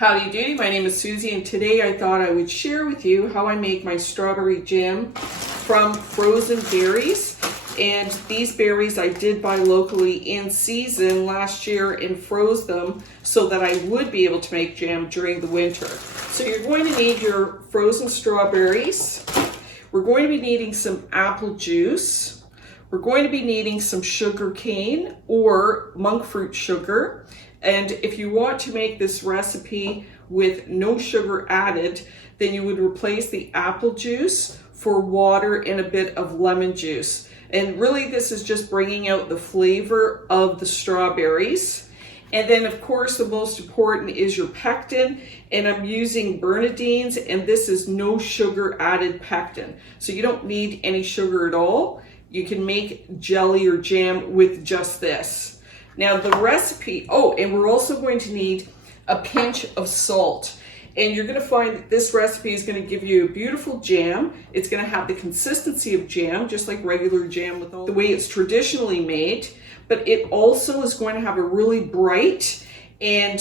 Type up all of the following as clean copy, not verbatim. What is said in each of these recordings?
Howdy doody, my name is Susie and today I thought I would share with you how I make my strawberry jam from frozen berries. And these berries I did buy locally in season last year and froze them so that I would be able to make jam during the winter. So you're going to need your frozen strawberries. We're going to be needing some apple juice. We're going to be needing some sugar cane or monk fruit sugar. And if you want to make this recipe with no sugar added, then you would replace the apple juice for water and a bit of lemon juice. And really this is just bringing out the flavor of the strawberries. And then of course the most important is your pectin, and I'm using Bernadine's, and this is no sugar added pectin. So you don't need any sugar at all. You can make jelly or jam with just this. Now the recipe, and we're also going to need a pinch of salt. And you're gonna find that this recipe is gonna give you a beautiful jam. It's gonna have the consistency of jam, just like regular jam with the way it's traditionally made, but it also is going to have a really bright and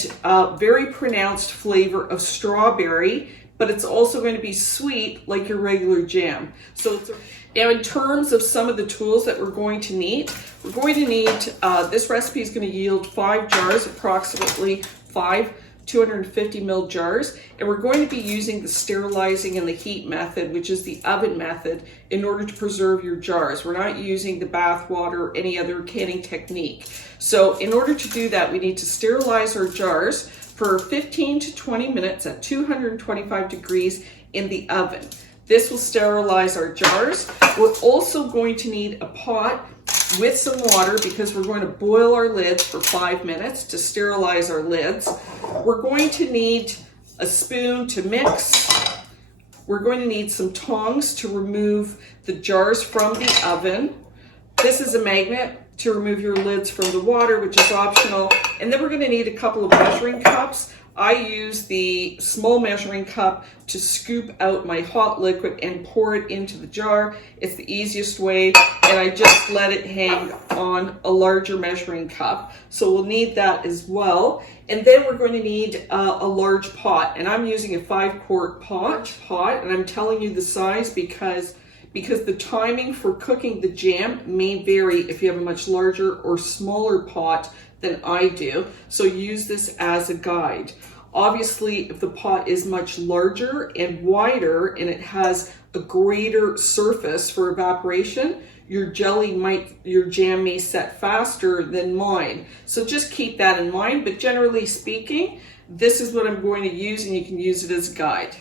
very pronounced flavor of strawberry, but it's also going to be sweet like your regular jam. Now in terms of some of the tools that we're going to need, this recipe is going to yield 5 jars, approximately 5 250 ml jars, and we're going to be using the sterilizing and the heat method, which is the oven method, in order to preserve your jars. We're not using the bath water or any other canning technique. So in order to do that, we need to sterilize our jars for 15 to 20 minutes at 225 degrees in the oven. This will sterilize our jars. We're also going to need a pot with some water because we're going to boil our lids for 5 minutes to sterilize our lids. We're going to need a spoon to mix. We're going to need some tongs to remove the jars from the oven. This is a magnet to remove your lids from the water, which is optional. And then we're going to need a couple of measuring cups. I use the small measuring cup to scoop out my hot liquid and pour it into the jar. It's the easiest way, and I just let it hang on a larger measuring cup. So we'll need that as well. And then we're going to need a large pot, and I'm using a 5-quart pot, and I'm telling you the size because the timing for cooking the jam may vary if you have a much larger or smaller pot than I do. So use this as a guide. Obviously, if the pot is much larger and wider and it has a greater surface for evaporation, your jam may set faster than mine. So just keep that in mind, but generally speaking, this is what I'm going to use, and you can use it as a guide.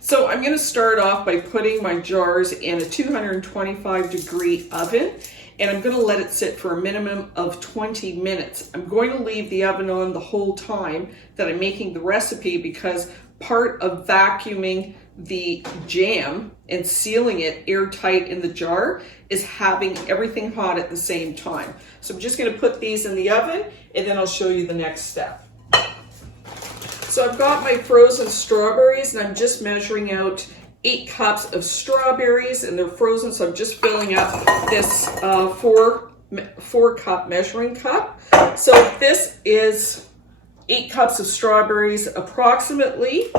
So I'm going to start off by putting my jars in a 225 degree oven, and I'm going to let it sit for a minimum of 20 minutes. I'm going to leave the oven on the whole time that I'm making the recipe because part of vacuuming the jam and sealing it airtight in the jar is having everything hot at the same time. So I'm just going to put these in the oven and then I'll show you the next step. So I've got my frozen strawberries and I'm just measuring out 8 cups of strawberries, and they're frozen, so I'm just filling up this 4-cup measuring cup. So this is 8 cups of strawberries approximately.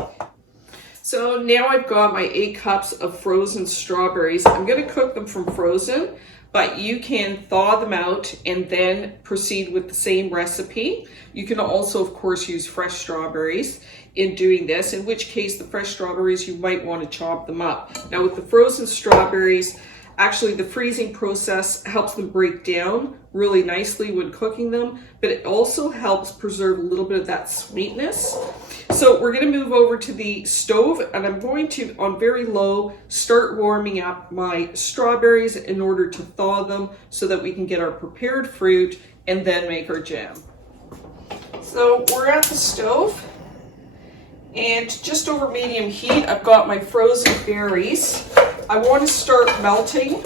So now I've got my 8 cups of frozen strawberries. I'm going to cook them from frozen, but you can thaw them out and then proceed with the same recipe. You can also, of course, use fresh strawberries in doing this, in which case the fresh strawberries, you might want to chop them up. Now with the frozen strawberries, actually the freezing process helps them break down really nicely when cooking them, but it also helps preserve a little bit of that sweetness. So we're going to move over to the stove, and I'm going to, on very low, start warming up my strawberries in order to thaw them so that we can get our prepared fruit and then make our jam. So we're at the stove, and just over medium heat, I've got my frozen berries. I want to start melting,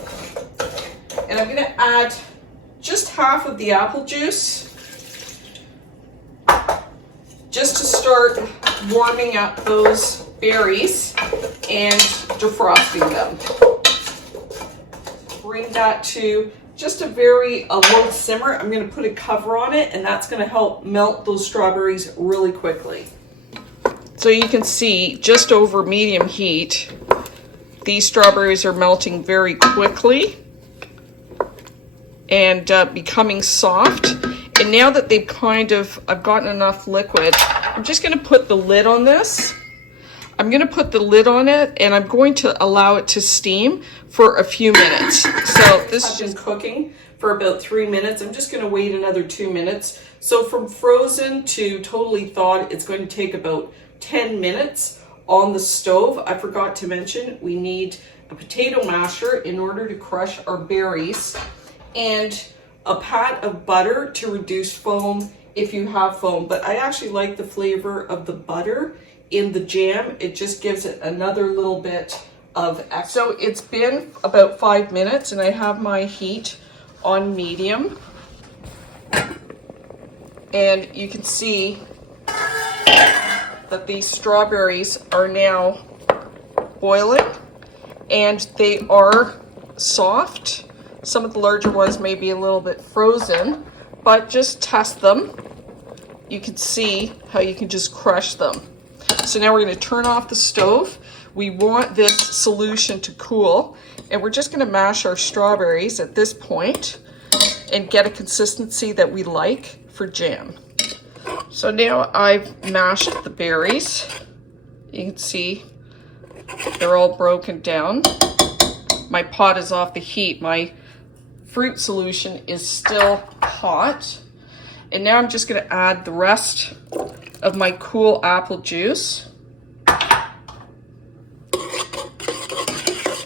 and I'm going to add just half of the apple juice just to start warming up those berries and defrosting them. Bring that to just a low simmer. I'm going to put a cover on it, and that's going to help melt those strawberries really quickly. So you can see just over medium heat, these strawberries are melting very quickly and becoming soft. And now that they've I've gotten enough liquid, I'm just gonna put the lid on this. I'm gonna put the lid on it and I'm going to allow it to steam for a few minutes. So this has been cooking for about 3 minutes. I'm just gonna wait another 2 minutes. So from frozen to totally thawed, it's going to take about 10 minutes on the stove. I forgot to mention, we need a potato masher in order to crush our berries, and a pat of butter to reduce foam if you have foam. But I actually like the flavor of the butter in the jam. It just gives it another little bit of extra. So it's been about 5 minutes and I have my heat on medium. And you can see that these strawberries are now boiling and they are soft. Some of the larger ones may be a little bit frozen, but just test them. You can see how you can just crush them. So now we're going to turn off the stove. We want this solution to cool, and we're just going to mash our strawberries at this point and get a consistency that we like for jam. So now I've mashed the berries. You can see they're all broken down. My pot is off the heat. My fruit solution is still hot. And now I'm just going to add the rest of my cool apple juice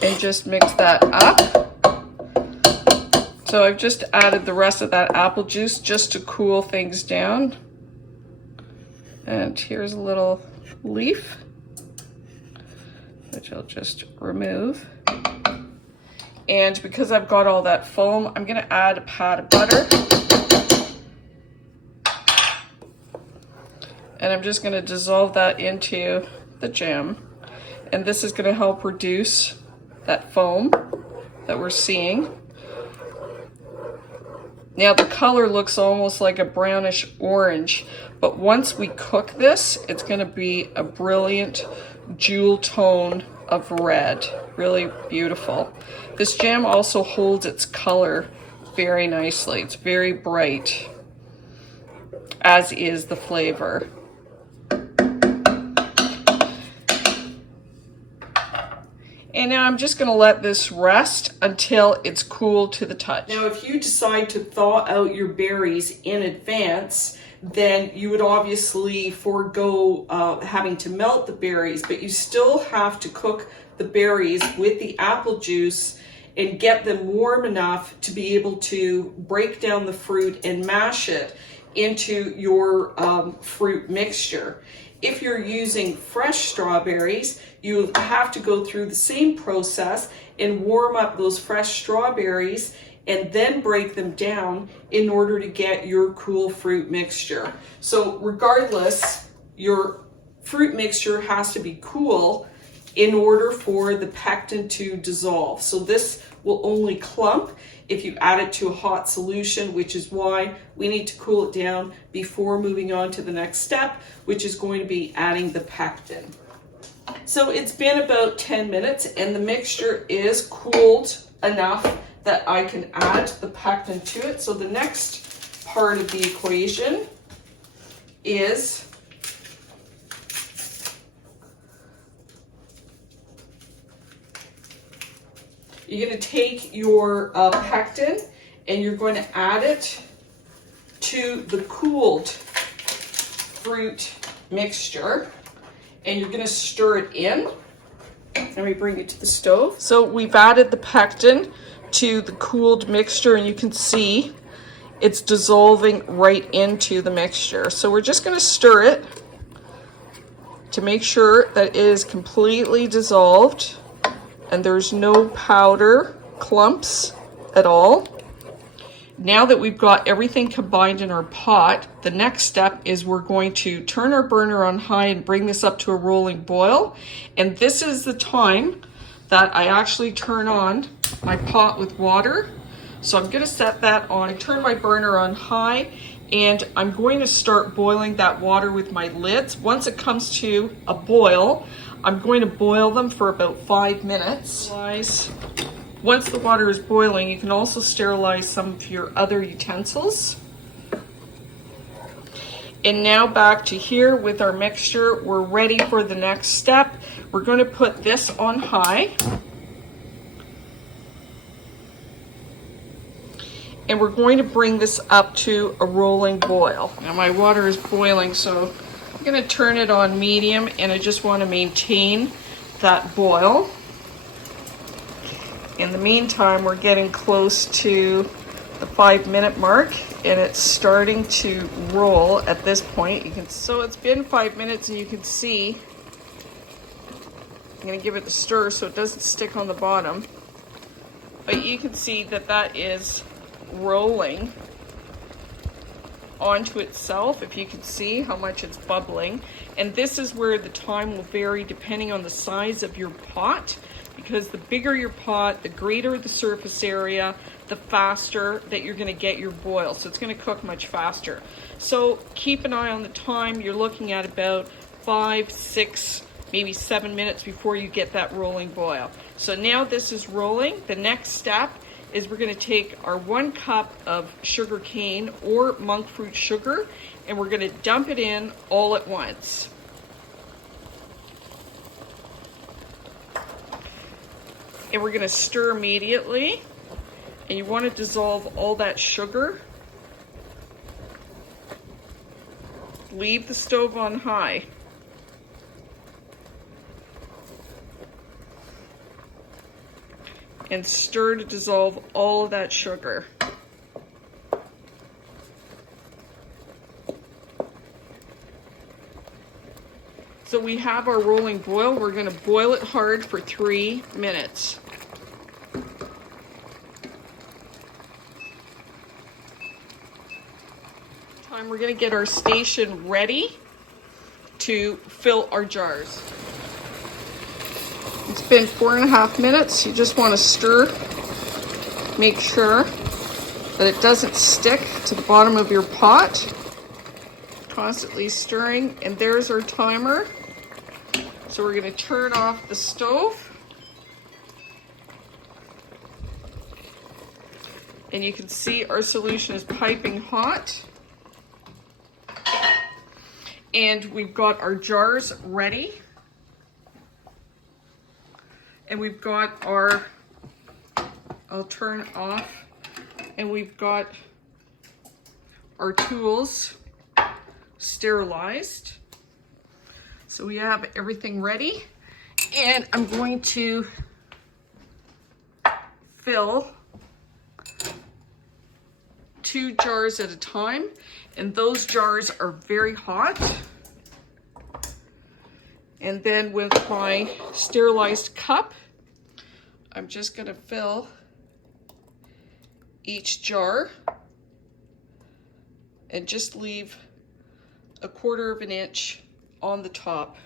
and just mix that up. So I've just added the rest of that apple juice just to cool things down. And here's a little leaf, which I'll just remove. And because I've got all that foam, I'm gonna add a pat of butter. And I'm just gonna dissolve that into the jam. And this is gonna help reduce that foam that we're seeing. Now the color looks almost like a brownish orange, but once we cook this, it's gonna be a brilliant jewel tone of red. Really beautiful. This jam also holds its color very nicely. It's very bright, as is the flavor. And now I'm just gonna let this rest until it's cool to the touch. Now, if you decide to thaw out your berries in advance, then you would obviously forego having to melt the berries, but you still have to cook the berries with the apple juice and get them warm enough to be able to break down the fruit and mash it into your fruit mixture. If you're using fresh strawberries, you have to go through the same process and warm up those fresh strawberries and then break them down in order to get your cool fruit mixture. So regardless, your fruit mixture has to be cool in order for the pectin to dissolve. So this will only clump if you add it to a hot solution, which is why we need to cool it down before moving on to the next step, which is going to be adding the pectin. So it's been about 10 minutes and the mixture is cooled enough that I can add the pectin to it. So the next part of the equation is you're going to take your pectin and you're going to add it to the cooled fruit mixture and you're going to stir it in. Let me bring it to the stove. So we've added the pectin to the cooled mixture and you can see it's dissolving right into the mixture. So we're just going to stir it to make sure that it is completely dissolved and there's no powder clumps at all. Now that we've got everything combined in our pot, the next step is we're going to turn our burner on high and bring this up to a rolling boil. And this is the time that I actually turn on my pot with water. So I'm gonna set that on. I turn my burner on high And I'm going to start boiling that water with my lids. Once it comes to a boil, I'm going to boil them for about 5 minutes. Once the water is boiling, you can also sterilize some of your other utensils. And now back to here with our mixture. We're ready for the next step. We're going to put this on high. And we're going to bring this up to a rolling boil. Now my water is boiling, so I'm going to turn it on medium, and I just want to maintain that boil. In the meantime, we're getting close to the 5-minute mark, and it's starting to roll at this point. So it's been 5 minutes, and you can see, I'm going to give it a stir so it doesn't stick on the bottom. But you can see that that is rolling onto itself, if you can see how much it's bubbling. And this is where the time will vary depending on the size of your pot, because the bigger your pot, the greater the surface area, the faster that you're going to get your boil. So it's going to cook much faster. So keep an eye on the time. You're looking at about 5, 6, maybe 7 minutes before you get that rolling boil. So now this is rolling. The next step is we're going to take our 1 cup of sugar cane or monk fruit sugar, and we're going to dump it in all at once. And we're going to stir immediately, and you want to dissolve all that sugar. Leave the stove on high. And stir to dissolve all of that sugar. So we have our rolling boil. We're going to boil it hard for 3 minutes. We're going to get our station ready to fill our jars. It's been 4.5 minutes. You just want to stir, make sure that it doesn't stick to the bottom of your pot. Constantly stirring, and there's our timer. So we're going to turn off the stove. And you can see our solution is piping hot. And we've got our jars ready. And we've got our, I'll turn off, and we've got our tools sterilized. So we have everything ready, and I'm going to fill 2 jars at a time, and those jars are very hot. And then with my sterilized cup, I'm just going to fill each jar and just leave 1/4 inch on the top.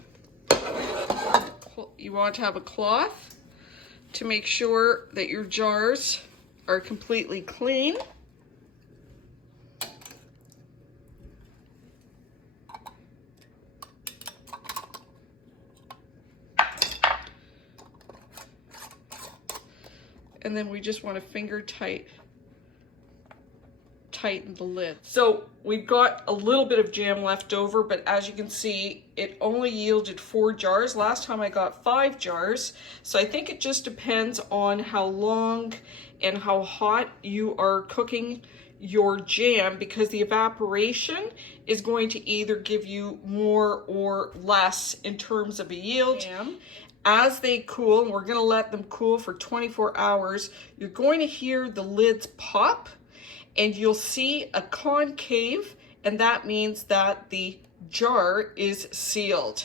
You want to have a cloth to make sure that your jars are completely clean. And then we just want to finger tighten the lid. So we've got a little bit of jam left over, but as you can see, it only yielded 4 jars. Last time I got 5 jars. So I think it just depends on how long and how hot you are cooking your jam, because the evaporation is going to either give you more or less in terms of a yield. As they cool, and we're going to let them cool for 24 hours, you're going to hear the lids pop, and you'll see a concave, and that means that the jar is sealed.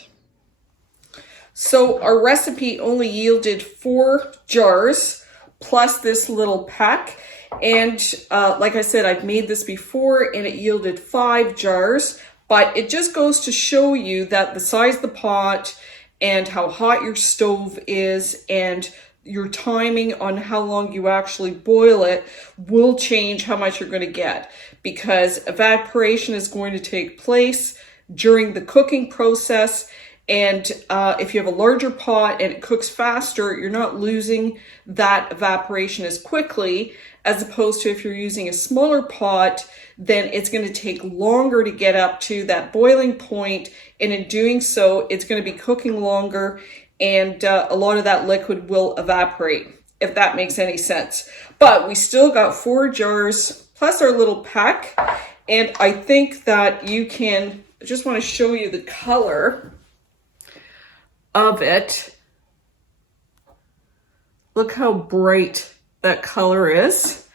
So our recipe only yielded 4 jars plus this little peck, and like I said, I've made this before and it yielded 5 jars, but it just goes to show you that the size of the pot and how hot your stove is and your timing on how long you actually boil it will change how much you're going to get. because evaporation is going to take place during the cooking process. And if you have a larger pot and it cooks faster, you're not losing that evaporation as quickly, as opposed to if you're using a smaller pot, then it's going to take longer to get up to that boiling point. And in doing so, it's going to be cooking longer, and a lot of that liquid will evaporate, if that makes any sense. But we still got 4 jars plus our little peck. And I think that you can, I just want to show you the color of it. Look how bright that color is.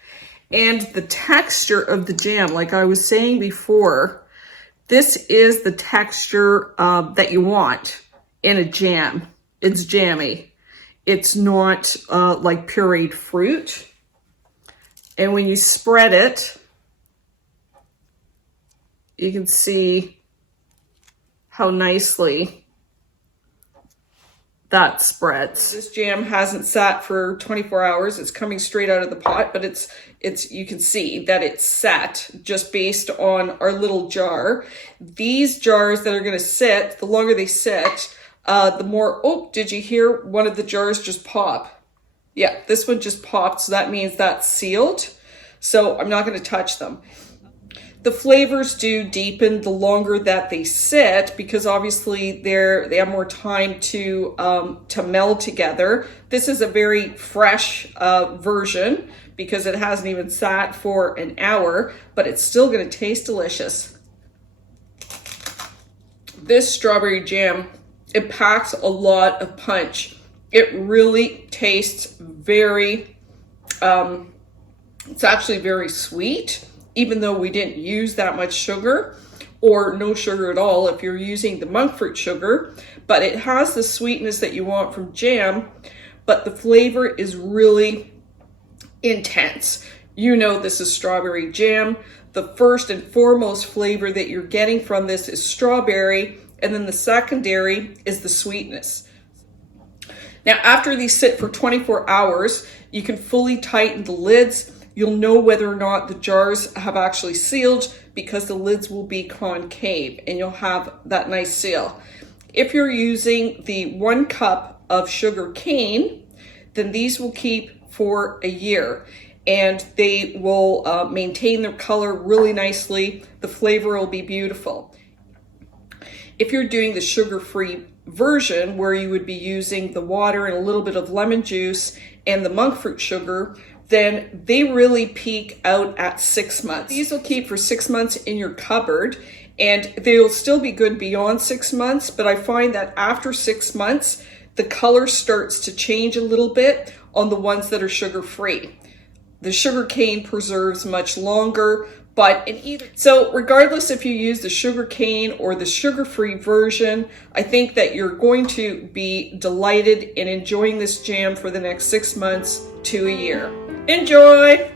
And the texture of the jam, like I was saying before, this is the texture that you want in a jam. It's jammy. It's not like pureed fruit. And when you spread it, you can see how nicely that spreads. This jam hasn't sat for 24 hours. It's coming straight out of the pot, but it's you can see that it's set just based on our little jar. These jars that are going to sit, the longer they sit, the more, oh, did you hear one of the jars just pop? Yeah, this one just popped, so that means that's sealed. So I'm not going to touch them. The flavors do deepen the longer that they sit, because obviously they have more time to meld together. This is a very fresh version because it hasn't even sat for an hour, but it's still going to taste delicious. This strawberry jam, it packs a lot of punch. It really tastes very, it's actually very sweet, even though we didn't use that much sugar, or no sugar at all if you're using the monk fruit sugar. But it has the sweetness that you want from jam, but the flavor is really intense. You know this is strawberry jam. The first and foremost flavor that you're getting from this is strawberry, and then the secondary is the sweetness. Now, after these sit for 24 hours, you can fully tighten the lids. You'll know whether or not the jars have actually sealed because the lids will be concave and you'll have that nice seal. If you're using the 1 cup of sugar cane, then these will keep for a year, and they will maintain their color really nicely. The flavor will be beautiful. If you're doing the sugar-free version, where you would be using the water and a little bit of lemon juice and the monk fruit sugar, then they really peak out at 6 months. These will keep for 6 months in your cupboard, and they'll still be good beyond 6 months, but I find that after 6 months, the color starts to change a little bit on the ones that are sugar-free. The sugar cane preserves much longer, but so regardless if you use the sugar cane or the sugar-free version, I think that you're going to be delighted in enjoying this jam for the next 6 months to a year. Enjoy!